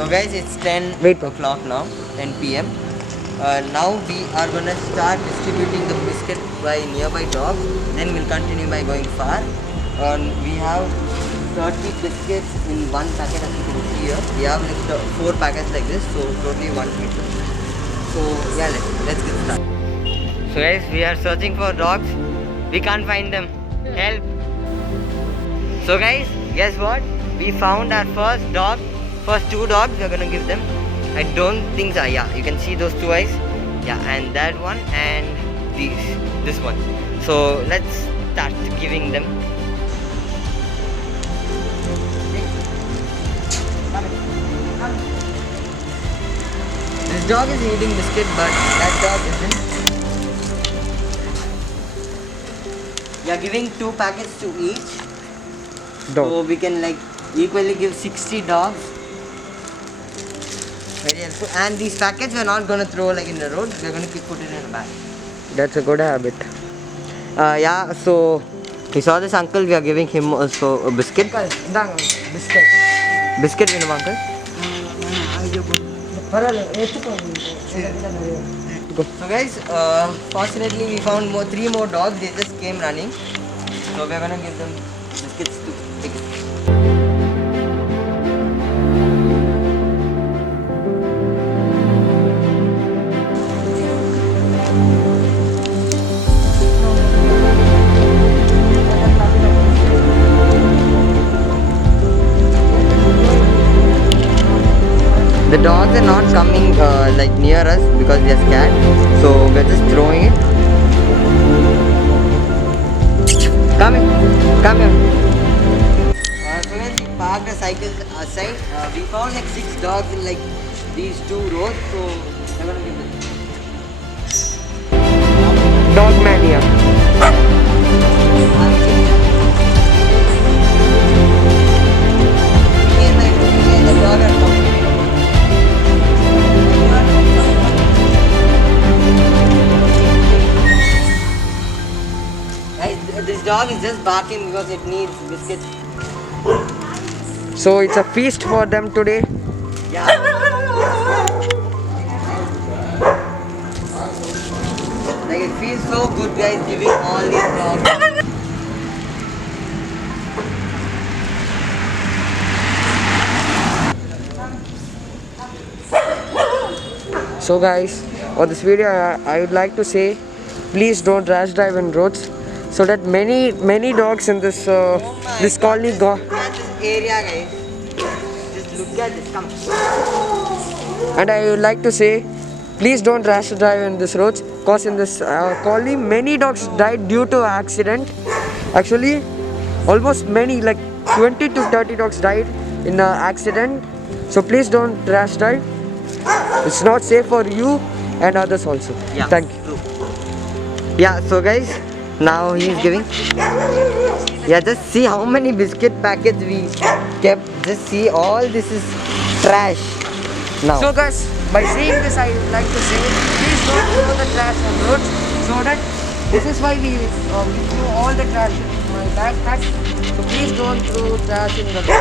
So guys, it's 10 Wait. o'clock now, 10 p.m. Now we are gonna start distributing the biscuit by nearby dogs. Then we'll continue by going far. We have 30 biscuits in one packet, as you can see here. We have like 4 packets like this, so totally 1 meter. So yeah, let's get started. So guys, we are searching for dogs. We can't find them. Help! So guys, guess what? We found our first dog. First 2 dogs we are gonna give them. I don't think so. Yeah, you can see those 2 eyes. Yeah, and that one and this one. So let's start giving them. This dog is eating biscuit, but that dog isn't. We are giving 2 packets to each. Dog. So we can like equally give 60 dogs. Very helpful. And these packets we're not gonna throw like in the road. We're gonna put it in a bag. That's a good habit. Yeah. So we saw this uncle. We are giving him also a biscuit. Biscuit. Biscuit, you know, uncle. So guys, fortunately we found 3 more dogs. They just came running. So we're gonna give them biscuits to take it. The dogs are not coming like near us because they are scared. So we're just throwing it. Come here. Come here. So when we parked the cycles aside, we found like 6 dogs in like these 2 rows. So we're gonna give them. Dog mania. Me and the dog are coming. Guys, this dog is just barking because it needs biscuits. So it's a feast for them today. Yeah. Like it feels so good, guys, giving all these dogs. So guys, for this video I would like to say, please don't rash drive in roads, so that many dogs in this this colony go. Look at this area, guys. Just look at this. Come. And I would like to say, please don't rash drive in this roads, cause in this colony many dogs died due to accident. Actually, almost many, like 20 to 30 dogs died in an accident. So please don't rash drive. It's not safe for you and others also. Yeah. Thank you. True. Yeah. So guys, now he is giving. Yeah. Just see how many biscuit packets we kept. Just see, all this is trash. Now. So guys, by saying this, I would like to say, please don't throw the trash on roads, so that this is why we throw all the trash in my backpack. So please don't throw trash in the road.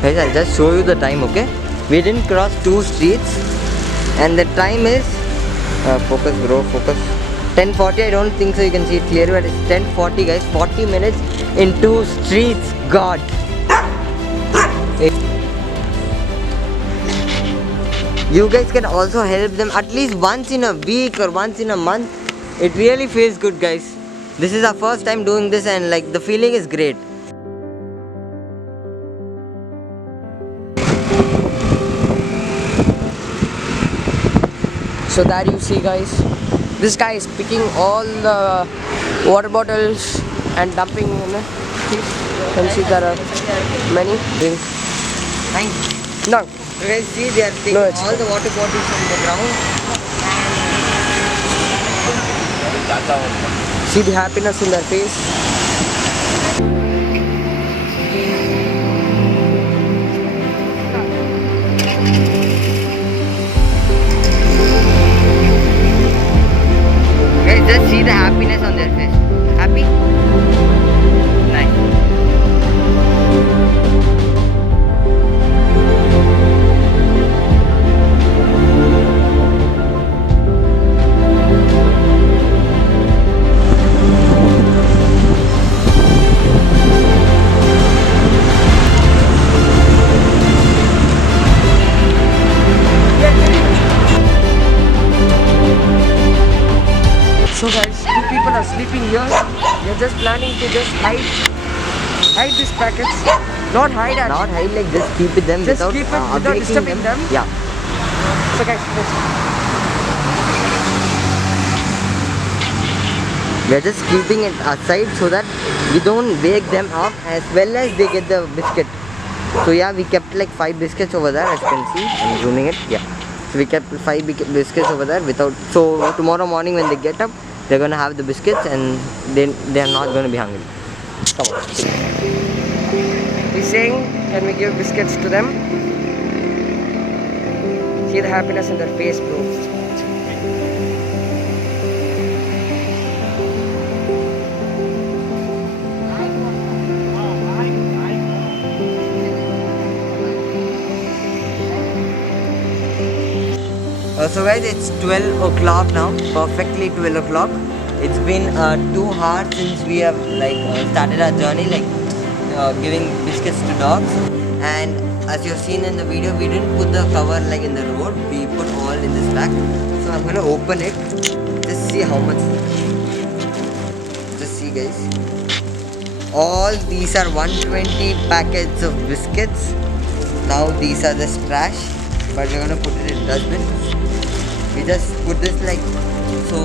Guys, I'll just show you the time, okay? We didn't cross 2 streets, and the time is focus, bro, focus. 10:40. I don't think so. You can see it clearly, but it's 10:40, guys. 40 minutes in 2 streets. God. You guys can also help them at least once in a week or once in a month. It really feels good, guys. This is our first time doing this, and like the feeling is great. So there you see, guys, this guy is picking all the water bottles and dumping in it. You can see there are many. Thank you. No. You guys see, they are taking No, all the water bottles from the ground. See the happiness in their face. the happiness on their face. Happy? Nice. So guys, two people are sleeping here. They're just planning to just hide these packets. Not hide actually. Not hide, like just keep it them Just without, keep it without breaking disturbing them. Yeah. So guys, let's We're just keeping it aside so that we don't wake them up as well as they get the biscuit. So yeah, we kept like 5 biscuits over there, as you can see. I'm zooming it. Yeah. So we kept 5 biscuits over there without. So tomorrow morning when they get up, they're gonna have the biscuits and they're not gonna be hungry. Come on. He's saying, can we give biscuits to them? See the happiness in their face, bro. So guys, it's 12 o'clock now, perfectly 12 o'clock. It's been 2 hours since we have started our journey, giving biscuits to dogs. And as you've seen in the video, we didn't put the cover like in the road, we put all in this bag. So I'm gonna open it, just see how much. Just see guys, all these are 120 packets of biscuits. Now these are just trash, but we're gonna put it in dustbin. We just put this so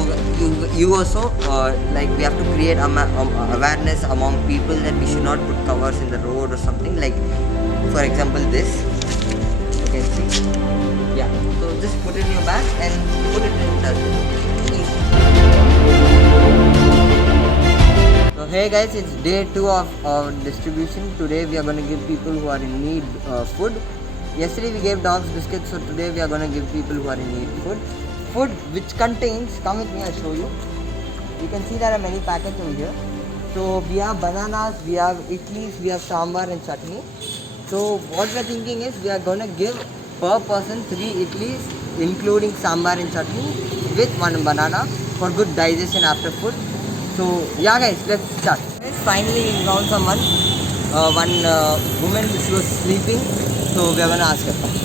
you also we have to create awareness among people that we should not put covers in the road or something, like for example this, you can see. Yeah, so just put it in your bag and put it in dustbin. Easy. So hey guys, it's day 2 of our distribution. Today we are going to give people who are in need food. Yesterday we gave dogs biscuits, so today we are going to give people who are in need food. Food which contains, come with me, I'll show you. You can see there are many packets over here. So we have bananas, we have idlis, we have sambar and chutney. So what we are thinking is we are going to give per person 3 idlis including sambar and chutney with 1 banana for good digestion after food. So yeah guys, let's start. Finally we found someone, one woman, she was sleeping, so we are going to ask her.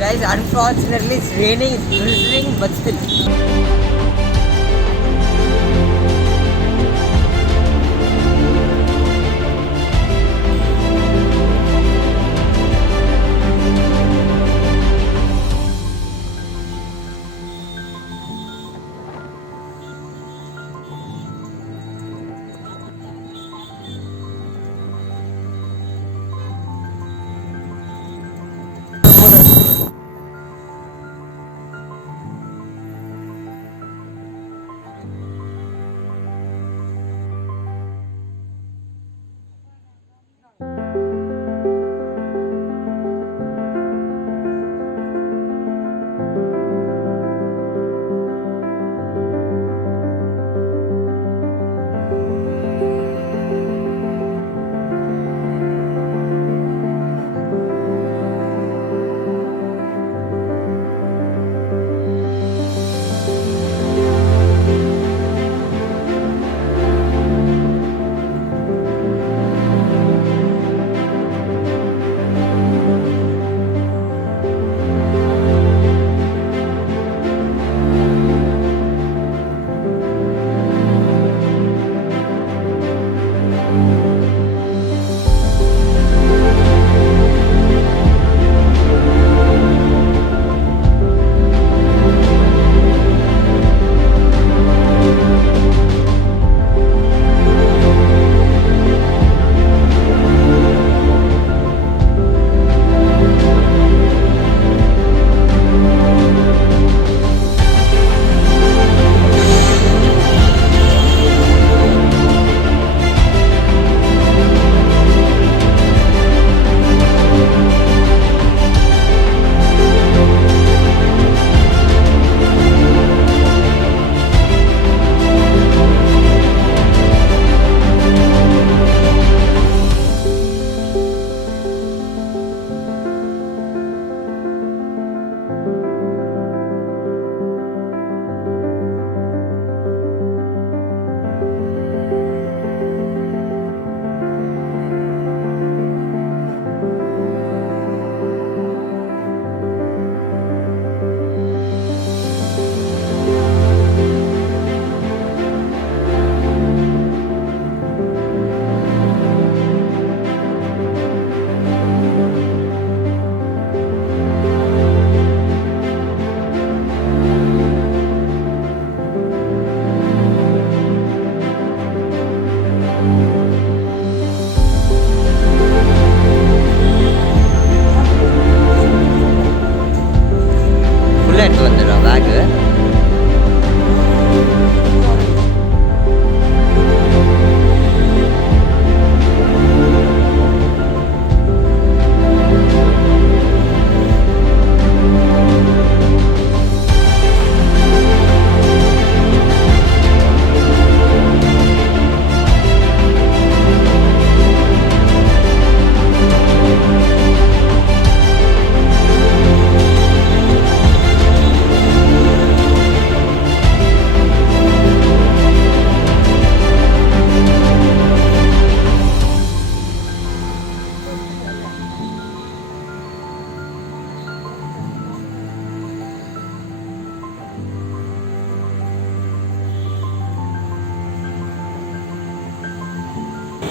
Guys, unfortunately it's raining, it's drizzling, but still.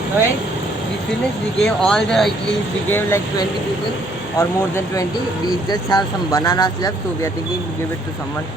Guys, we finished. We gave all the idlis. We gave like 20 people or more than 20. We just have some bananas left, so we are thinking to give it to someone